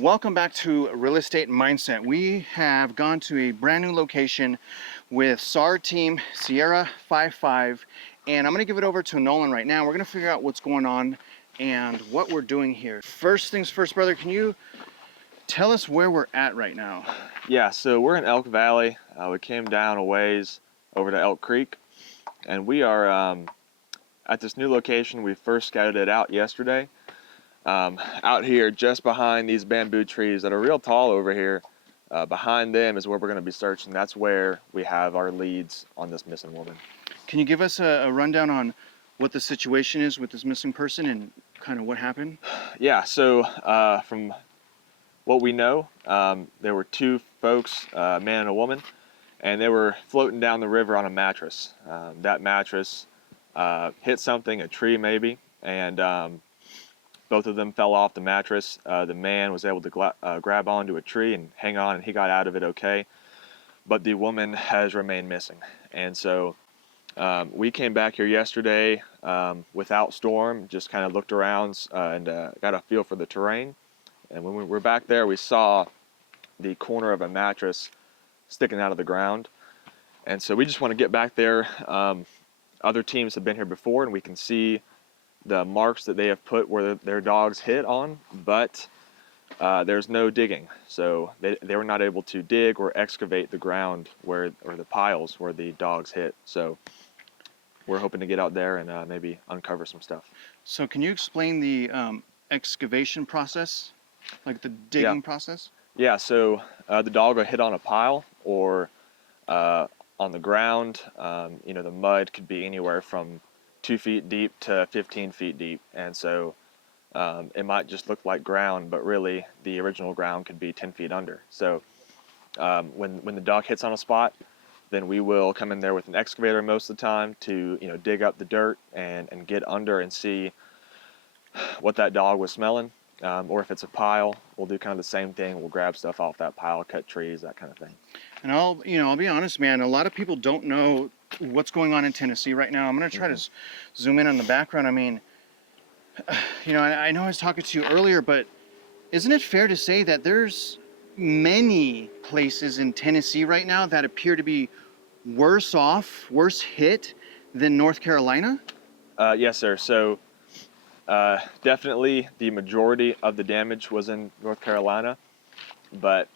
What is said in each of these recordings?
Welcome back to Real Estate Mindset. We have gone to a brand new location with SAR Team Sierra 55, and I'm going to give it over to Nolan right now. We're going to figure out what's going on and what we're doing here. First things first, brother, can you tell us where we're at right now? Yeah, so we're in Elk Valley. We came down a ways over to Elk Creek, and we are at this new location. We first scouted it out yesterday. Out here, just behind these bamboo trees that are real tall over here, behind them is where we're going to be searching. That's where we have our leads on this missing woman. Can you give us a rundown on what the situation is with this missing person and kind of what happened? Yeah, so from what we know, there were two folks, a man and a woman, and they were floating down the river on a mattress. That mattress hit something, a tree maybe, and both of them fell off the mattress. The man was able to grab onto a tree and hang on, and he got out of it okay. But the woman has remained missing. And so we came back here yesterday without storm, just kind of looked around and got a feel for the terrain. And when we were back there, we saw the corner of a mattress sticking out of the ground. And so we just want to get back there. Other teams have been here before, and we can see the marks that they have put where their dogs hit on, but there's no digging. So they were not able to dig or excavate the ground or the piles where the dogs hit. So we're hoping to get out there and maybe uncover some stuff. So can you explain the excavation process, like the digging process? Yeah, so the dog will hit on a pile or on the ground. The mud could be anywhere from 2 feet deep to 15 feet deep, and so it might just look like ground, but really the original ground could be 10 feet under. So when the dog hits on a spot, then we will come in there with an excavator most of the time to dig up the dirt and get under and see what that dog was smelling. Or if it's a pile, we'll do kind of the same thing. We'll grab stuff off that pile, cut trees, that kind of thing. And I'll be honest, man, a lot of people don't know what's going on in Tennessee right now. I'm going to try to zoom in on the background. I mean, I know I was talking to you earlier, but isn't it fair to say that there's many places in Tennessee right now that appear to be worse hit than North Carolina? Yes, sir. So definitely the majority of the damage was in North Carolina, but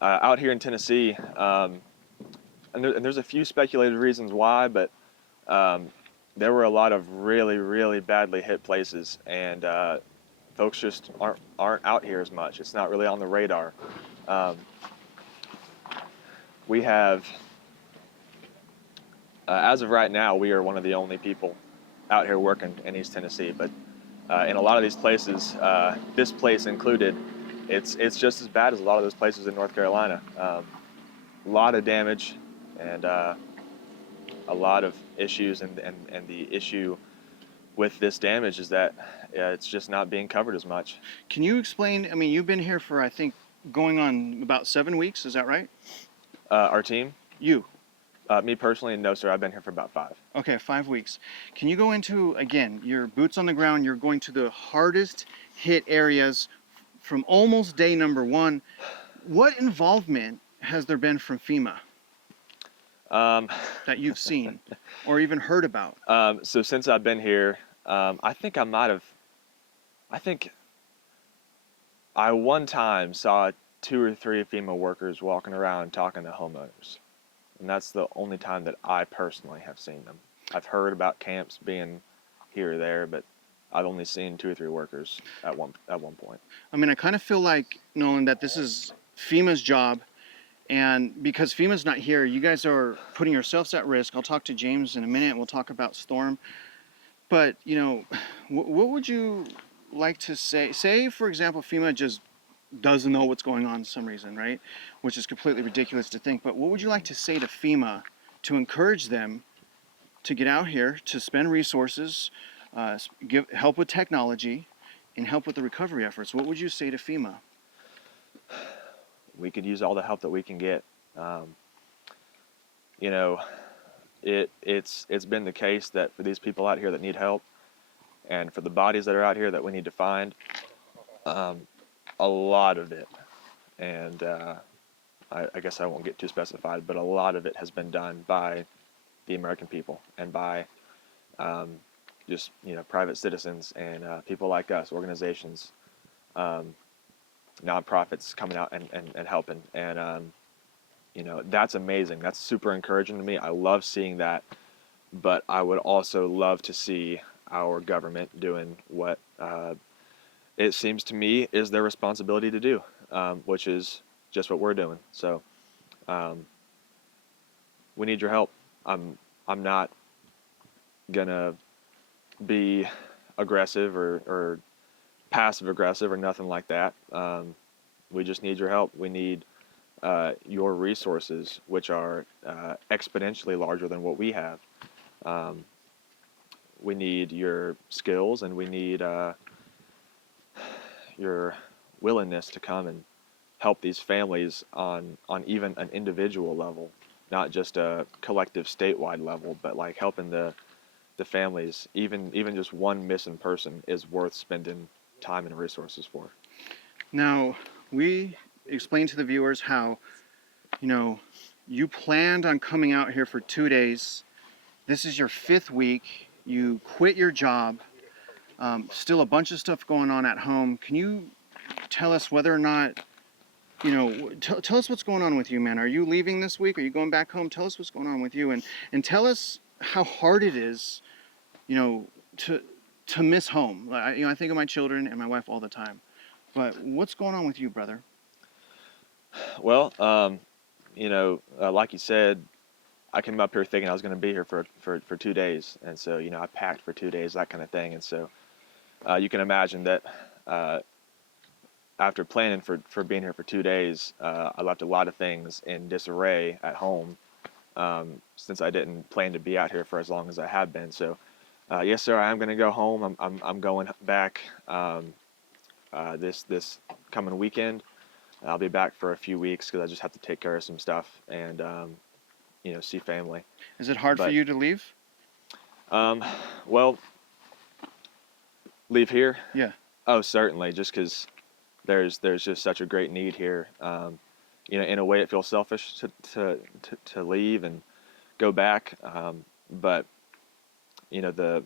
out here in Tennessee, and there's a few speculated reasons why, but there were a lot of really, really badly hit places, and folks just aren't out here as much. It's not really on the radar. We have, as of right now, we are one of the only people out here working in East Tennessee, but in a lot of these places, this place included, it's just as bad as a lot of those places in North Carolina. A lot of damage and a lot of issues, and the issue with this damage is that it's just not being covered as much. Can you explain, I mean, you've been here for, I think, going on about 7 weeks, is that right? Our team? You? Me personally, no, sir. I've been here for about 5. Okay, 5 weeks. Can you go into, again, your boots on the ground, you're going to the hardest hit areas from almost day number 1. What involvement has there been from FEMA that you've seen or even heard about? So since I've been here, I think I one time saw 2 or 3 FEMA workers walking around talking to homeowners. And that's the only time that I personally have seen them. I've heard about camps being here or there, but I've only seen 2 or 3 workers at one point. I mean, I kind of feel like, Nolan, that this is FEMA's job, and because FEMA's not here, you guys are putting yourselves at risk. I'll talk to James in a minute, and we'll talk about storm. But, what would you like to say? Say, for example, FEMA just doesn't know what's going on for some reason, right? Which is completely ridiculous to think. But what would you like to say to FEMA to encourage them to get out here, to spend resources, help with technology, and help with the recovery efforts? What would you say to FEMA? We could use all the help that we can get. It's been the case that for these people out here that need help, and for the bodies that are out here that we need to find, a lot of it, and I guess I won't get too specified, but a lot of it has been done by the American people and by just private citizens and people like us, organizations, nonprofits coming out and helping, and that's amazing. That's super encouraging to me. I love seeing that, but I would also love to see our government doing what it seems to me is their responsibility to do, which is just what we're doing. So we need your help. I'm not gonna be aggressive or passive aggressive or nothing like that. We just need your help. We need your resources, which are exponentially larger than what we have. We need your skills, and we need your willingness to come and help these families on even an individual level, not just a collective statewide level, but like helping the families. Even just one missing person is worth spending time and resources for. Now, we explained to the viewers how, you planned on coming out here for 2 days. This is your 5th week. You quit your job. Still a bunch of stuff going on at home. Can you tell us whether or not, tell us what's going on with you, man? Are you leaving this week? Are you going back home? Tell us what's going on with you, and tell us how hard it is, to miss home. I think of my children and my wife all the time. But what's going on with you, brother? Well, like you said, I came up here thinking I was going to be here for 2 days, and so I packed for 2 days, that kind of thing, and so you can imagine that after planning for being here for 2 days, I left a lot of things in disarray at home, since I didn't plan to be out here for as long as I have been. So yes, sir, I am going to go home. I'm going back this coming weekend. I'll be back for a few weeks because I just have to take care of some stuff and see family. Is it hard for you to leave? Well, leave here? Yeah. Oh, certainly. Just because there's just such a great need here. In a way, it feels selfish to leave and go back. But the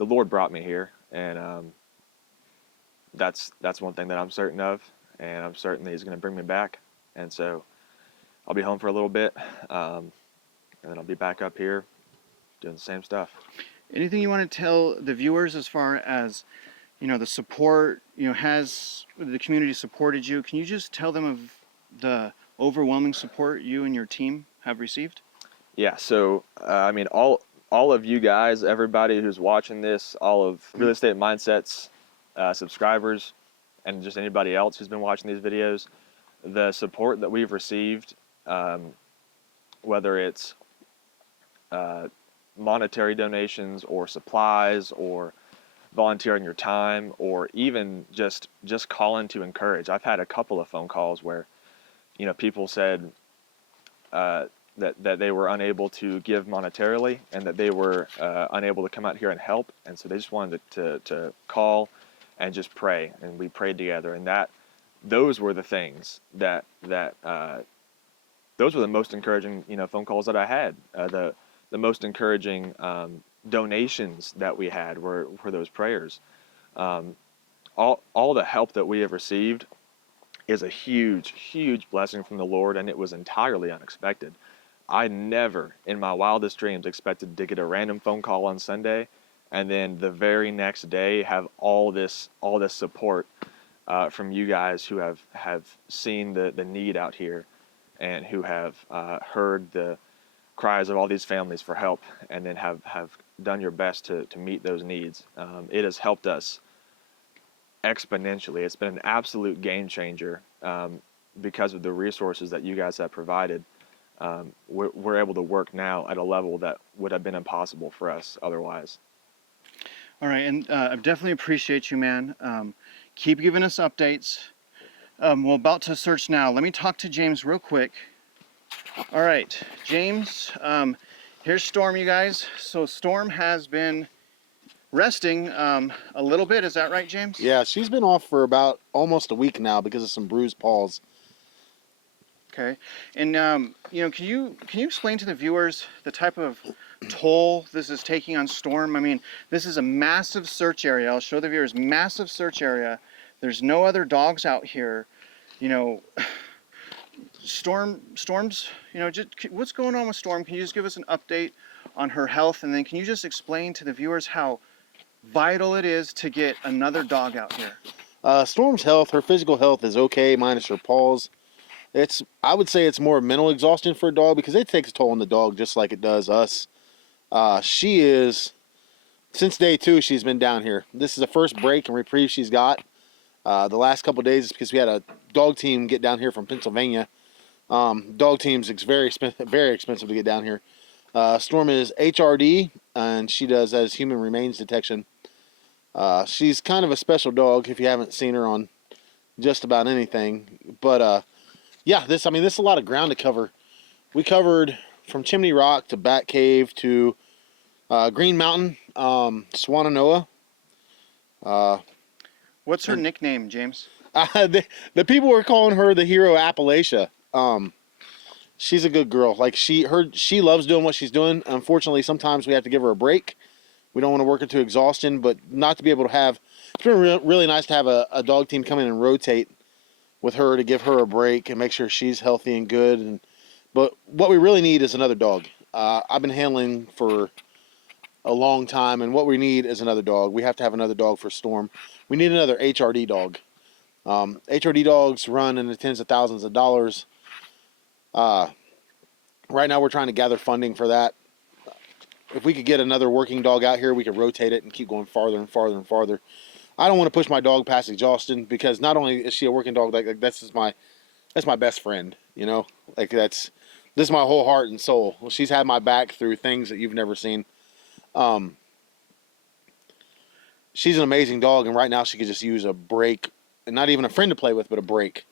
Lord brought me here, and that's one thing that I'm certain of, and I'm certain that He's going to bring me back. And so I'll be home for a little bit, and then I'll be back up here doing the same stuff. Anything you want to tell the viewers as far as the support, has the community supported you? Can you just tell them of the overwhelming support you and your team have received? Yeah, so all of you guys, everybody who's watching this, all of Real Estate Mindsets subscribers, and just anybody else who's been watching these videos, the support that we've received, whether it's monetary donations or supplies or volunteering your time, or even just calling to encourage. I've had a couple of phone calls where people said that they were unable to give monetarily, and that they were unable to come out here and help, and so they just wanted to call and just pray, and we prayed together, and those were the things that those were the most encouraging phone calls that I had. The most encouraging donations that we had were those prayers. All the help that we have received is a huge blessing from the Lord, and it was entirely unexpected. I never in my wildest dreams expected to get a random phone call on Sunday, and then the very next day have all this support from you guys who have seen the need out here, and who have heard the cries of all these families for help, and then have done your best to meet those needs. It has helped us exponentially. It's been an absolute game changer because of the resources that you guys have provided. We're able to work now at a level that would have been impossible for us otherwise. All right, and I definitely appreciate you, man. Keep giving us updates. We're about to search now. Let me talk to James real quick. All right, James, here's Storm, you guys. So Storm has been resting a little bit. Is that right, James? Yeah, she's been off for about almost a week now because of some bruised paws. Okay. And can you explain to the viewers the type of toll this is taking on Storm? I mean, this is a massive search area. I'll show the viewers massive search area. There's no other dogs out here. You know, Storm's, just what's going on with Storm? Can you just give us an update on her health, and then can you just explain to the viewers how vital it is to get another dog out here? Storm's health, her physical health is okay, minus her paws. I would say it's more mental exhaustion for a dog because it takes a toll on the dog just like it does us. She is, since day 2, she's been down here. This is the first break and reprieve she's got. The last couple of days is because we had a dog team get down here from Pennsylvania. Dog teams, it's very expensive to get down here. Storm is HRD, and she does as human remains detection. She's kind of a special dog if you haven't seen her on just about anything. But yeah, this is a lot of ground to cover. We covered from Chimney Rock to Bat Cave to Green Mountain, Swannanoa. What's her nickname, James? The people were calling her the hero of Appalachia. She's a good girl. Like she loves doing what she's doing. Unfortunately, sometimes we have to give her a break. We don't want to work her to exhaustion, but not to be able to have. It's been really nice to have a dog team come in and rotate with her to give her a break and make sure she's healthy and good. But what we really need is another dog. I've been handling for a long time, and what we need is another dog. We have to have another dog for Storm. We need another HRD dog. HRD dogs run in the tens of thousands of dollars. Right now we're trying to gather funding for that. If we could get another working dog out here, we could rotate it and keep going farther and farther and farther. I don't want to push my dog past exhaustion because not only is she a working dog, like that's my best friend, like this is my whole heart and soul. Well, she's had my back through things that you've never seen. She's an amazing dog, and right now she could just use a break, and not even a friend to play with, but a break.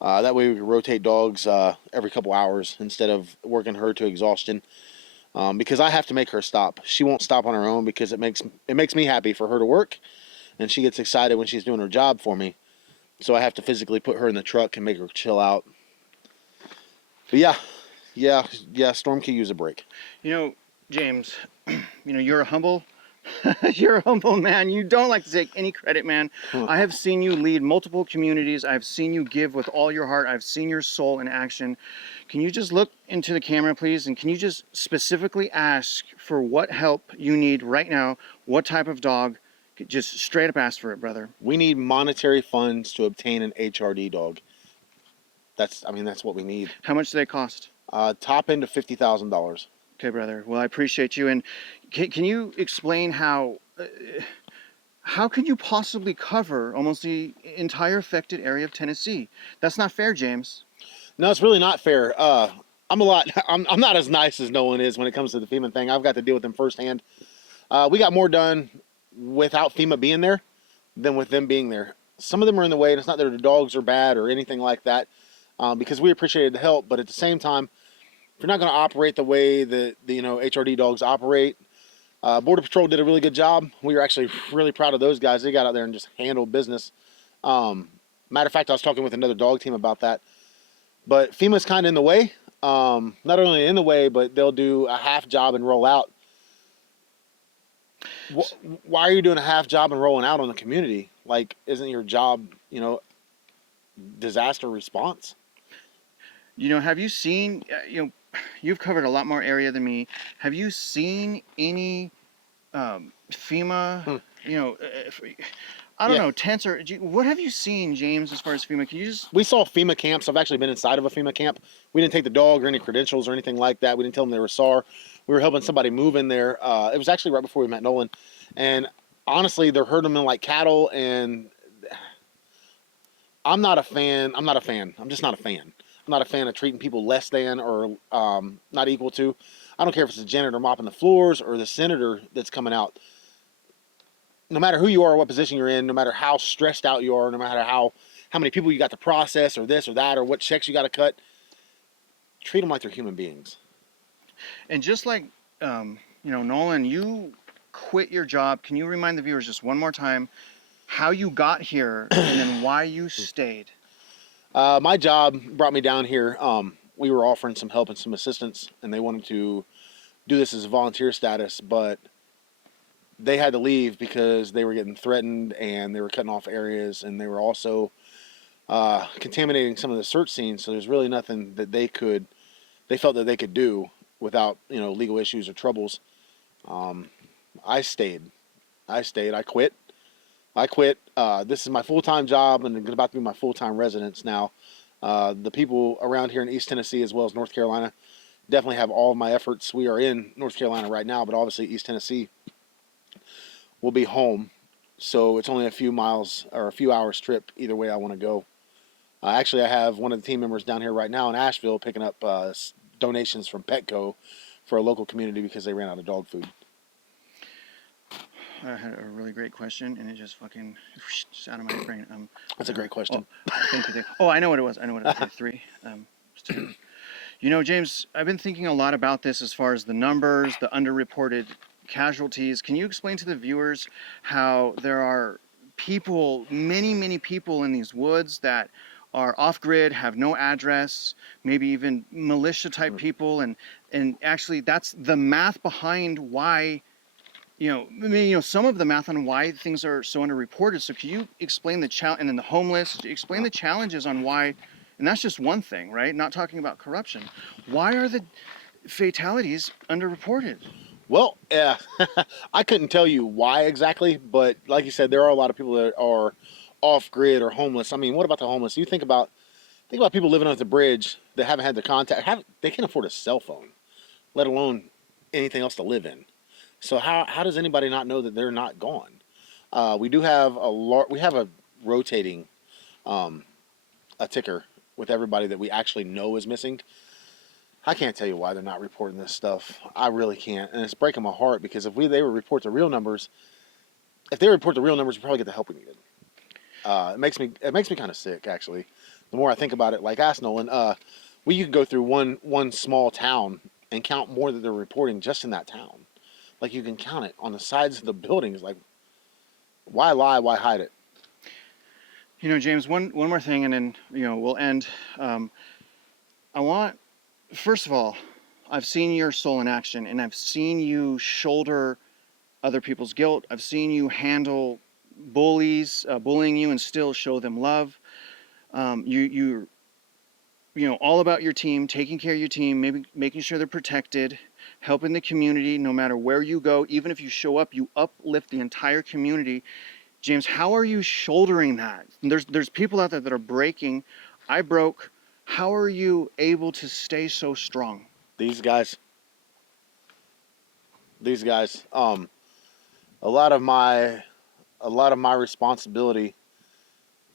That way we can rotate dogs every couple hours instead of working her to exhaustion. Because I have to make her stop. She won't stop on her own because it makes me happy for her to work, and she gets excited when she's doing her job for me. So I have to physically put her in the truck and make her chill out. But yeah, Storm can use a break. James, you're a humble you're a humble man. You don't like to take any credit, man. I have seen you lead multiple communities. I've seen you give with all your heart. I've seen your soul in action. Can you just look into the camera, please? And can you just specifically ask for what help you need right now? What type of dog? Just straight up ask for it, brother. We need monetary funds to obtain an HRD dog. That's what we need. How much do they cost? Top end of $50,000. Okay, brother. Well, I appreciate you. And can you explain how can you possibly cover almost the entire affected area of Tennessee? That's not fair, James. No, it's really not fair. I'm not as nice as Nolan is when it comes to the FEMA thing. I've got to deal with them firsthand. We got more done without FEMA being there than with them being there. Some of them are in the way, and it's not that the dogs are bad or anything like that, because we appreciated the help. But at the same time, if you're not going to operate the way that the HRD dogs operate, Border Patrol did a really good job. We were actually really proud of those guys. They got out there and just handled business. Matter of fact, I was talking with another dog team about that. But FEMA's kind of in the way. Not only in the way, but they'll do a half job and roll out. Why are you doing a half job and rolling out on the community? Like, isn't your job, disaster response? Have you seen, you've covered a lot more area than me. Have you seen any FEMA, I don't know, tents or what have you seen, James, as far as FEMA? Can you just... We saw FEMA camps. I've actually been inside of a FEMA camp. We didn't take the dog or any credentials or anything like that. We didn't tell them they were SAR. We were helping somebody move in there. It was actually right before we met Nolan. And honestly, they're herding them like cattle. And I'm not a fan. I'm just not a fan. I'm not a fan of treating people less than or not equal to. I don't care if it's the janitor mopping the floors or the senator that's coming out. No matter who you are, what position you're in, no matter how stressed out you are, no matter how many people you got to process or this or that or what checks you got to cut, treat them like they're human beings. And just like, Nolan, you quit your job. Can you remind the viewers just one more time how you got here and then why you stayed? My job brought me down here. We were offering some help and some assistance, and they wanted to do this as a volunteer status, but they had to leave because they were getting threatened and they were cutting off areas, and they were also contaminating some of the search scenes. So there's really nothing that they felt that they could do without, legal issues or troubles. I stayed. I quit. This is my full-time job, and it's about to be my full-time residence now. The people around here in East Tennessee as well as North Carolina definitely have all of my efforts. We are in North Carolina right now, but obviously East Tennessee will be home. So it's only a few miles or a few hours trip either way I want to go. Actually, I have one of the team members down here right now in Asheville picking up donations from Petco for a local community because they ran out of dog food. I had a really great question, and it just fucking just out of my brain. That's a great question. Thank you. Oh, I know what it was. Okay, 3. It's 2. James, I've been thinking a lot about this as far as the numbers, the underreported casualties. Can you explain to the viewers how there are people, many people in these woods that are off-grid, have no address, maybe even militia-type people, and actually that's the math behind why, some of the math on why things are so underreported. So can you explain the challenge, and then the homeless, explain the challenges on why, and that's just one thing, right? Not talking about corruption. Why are the fatalities underreported? Well, I couldn't tell you why exactly, but like you said, there are a lot of people that are off-grid or homeless. I mean, what about the homeless? You think about people living under the bridge that haven't had the contact. They can't afford a cell phone, let alone anything else to live in. So how does anybody not know that they're not gone? We do have we have a rotating a ticker with everybody that we actually know is missing. I can't tell you why they're not reporting this stuff. I really can't, and it's breaking my heart because if they would report the real numbers, we probably get the help we needed. It makes me kind of sick, actually. The more I think about it, like ask Nolan, you can go through one small town and count more that they're reporting just in that town. Like you can count it on the sides of the buildings. Like, why lie? Why hide it? James, one more thing, and then we'll end. First of all, I've seen your soul in action, and I've seen you shoulder other people's guilt. I've seen you handle bullying you, and still show them love. You're all about your team, taking care of your team, maybe making sure they're protected, helping the community no matter where you go. Even if you show up, you uplift the entire community. James, how are you shouldering that? There's people out there that are breaking. I broke. How are you able to stay so strong? These guys. A lot of my responsibility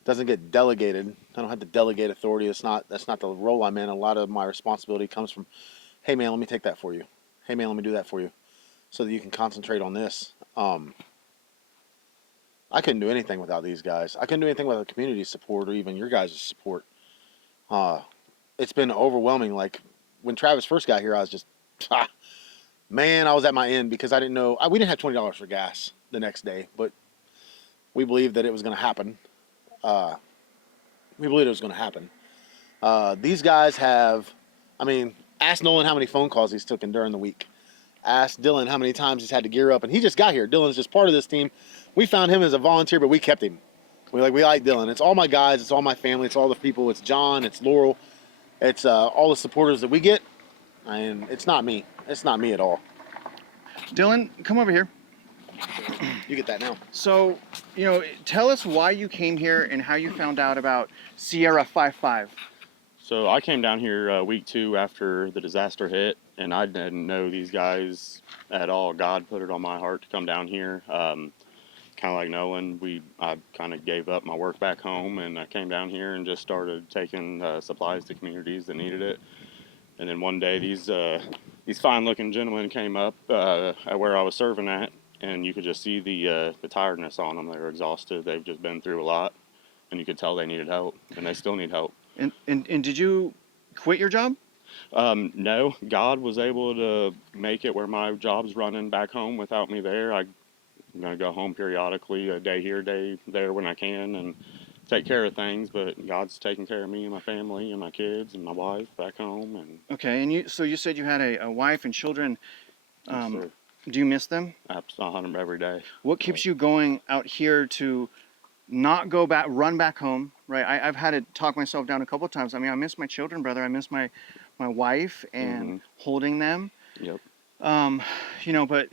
doesn't get delegated. I don't have to delegate authority. That's not the role I'm in. A lot of my responsibility comes from, hey man, let me take that for you. Hey man, let me do that for you, so that you can concentrate on this. I couldn't do anything without these guys. I couldn't do anything without the community support or even your guys' support. It's been overwhelming. Like when Travis first got here, I was just, man, I was at my end because I didn't know. We didn't have $20 for gas the next day, but we believed that it was going to happen. These guys have, ask Nolan how many phone calls he's taken during the week. Ask Dylan how many times he's had to gear up, and he just got here. Dylan's just part of this team. We found him as a volunteer, but we kept him. We like Dylan. It's all my guys. It's all my family. It's all the people. It's John. It's Laurel. It's all the supporters that we get, and it's not me. It's not me at all. Dylan, come over here. You get that now. So, tell us why you came here and how you found out about Sierra 55. So I came down here week 2 after the disaster hit, and I didn't know these guys at all. God put it on my heart to come down here. Kind of like Nolan, I kind of gave up my work back home, and I came down here and just started taking supplies to communities that needed it. And then one day, these fine-looking gentlemen came up at where I was serving at, and you could just see the tiredness on them. They were exhausted. They've just been through a lot, and you could tell they needed help, and they still need help. And did you quit your job? No, God was able to make it where my job's running back home without me there. I'm gonna go home periodically, a day here, a day there when I can, and take care of things. But God's taking care of me and my family and my kids and my wife back home. And Okay, and you said you had a wife and children. yes, Um, sir, do you miss them? I hunt them every day. What keeps you going out here to not go back, run back home, right? I've had to talk myself down a couple of times. I mean, I miss my children, brother. I miss my wife and Mm-hmm. holding them. Yep. Um, but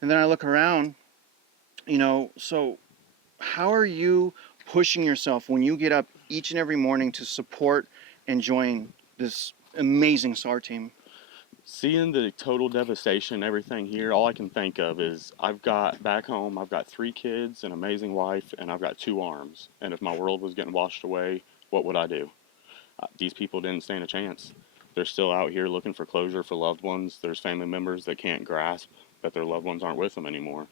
and then I look around, so how are you pushing yourself when you get up each and every morning to support and join this amazing SAR team? Seeing the total devastation, everything here, all I can think of is I've got back home, I've got 3 kids, an amazing wife, and I've got 2 arms. And if my world was getting washed away, what would I do? These people didn't stand a chance. They're still out here looking for closure for loved ones. There's family members that can't grasp that their loved ones aren't with them anymore.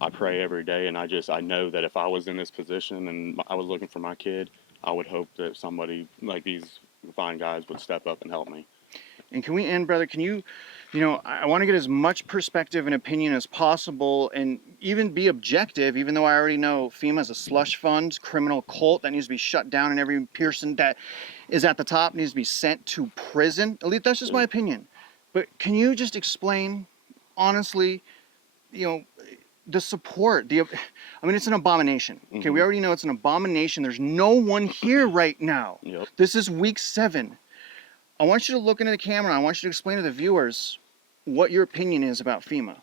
I pray every day, and I know that if I was in this position and I was looking for my kid, I would hope that somebody like these fine guys would step up and help me. And can we end, brother? Can I want to get as much perspective and opinion as possible and even be objective, even though I already know FEMA is a slush fund, criminal cult that needs to be shut down, and every person that is at the top needs to be sent to prison. At least that's just my opinion. But can you just explain, honestly, the support? It's an abomination. Okay, we Mhm. already know it's an abomination. There's no one here right now. Yep. This is week 7. I want you to look into the camera. I want you to explain to the viewers what your opinion is about FEMA.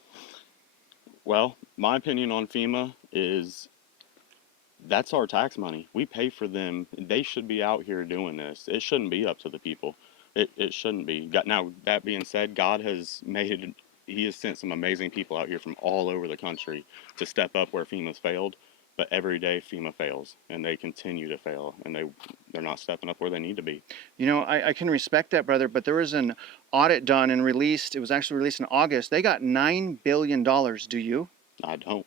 Well, my opinion on FEMA is that's our tax money. We pay for them. They should be out here doing this. It shouldn't be up to the people. It shouldn't be. Now, that being said, He has sent some amazing people out here from all over the country to step up where FEMA's failed. But every day FEMA fails, and they continue to fail, and they're not stepping up where they need to be. I can respect that, brother, but there was an audit done and released. It was actually released in August. They got $9 billion. Do you? I don't.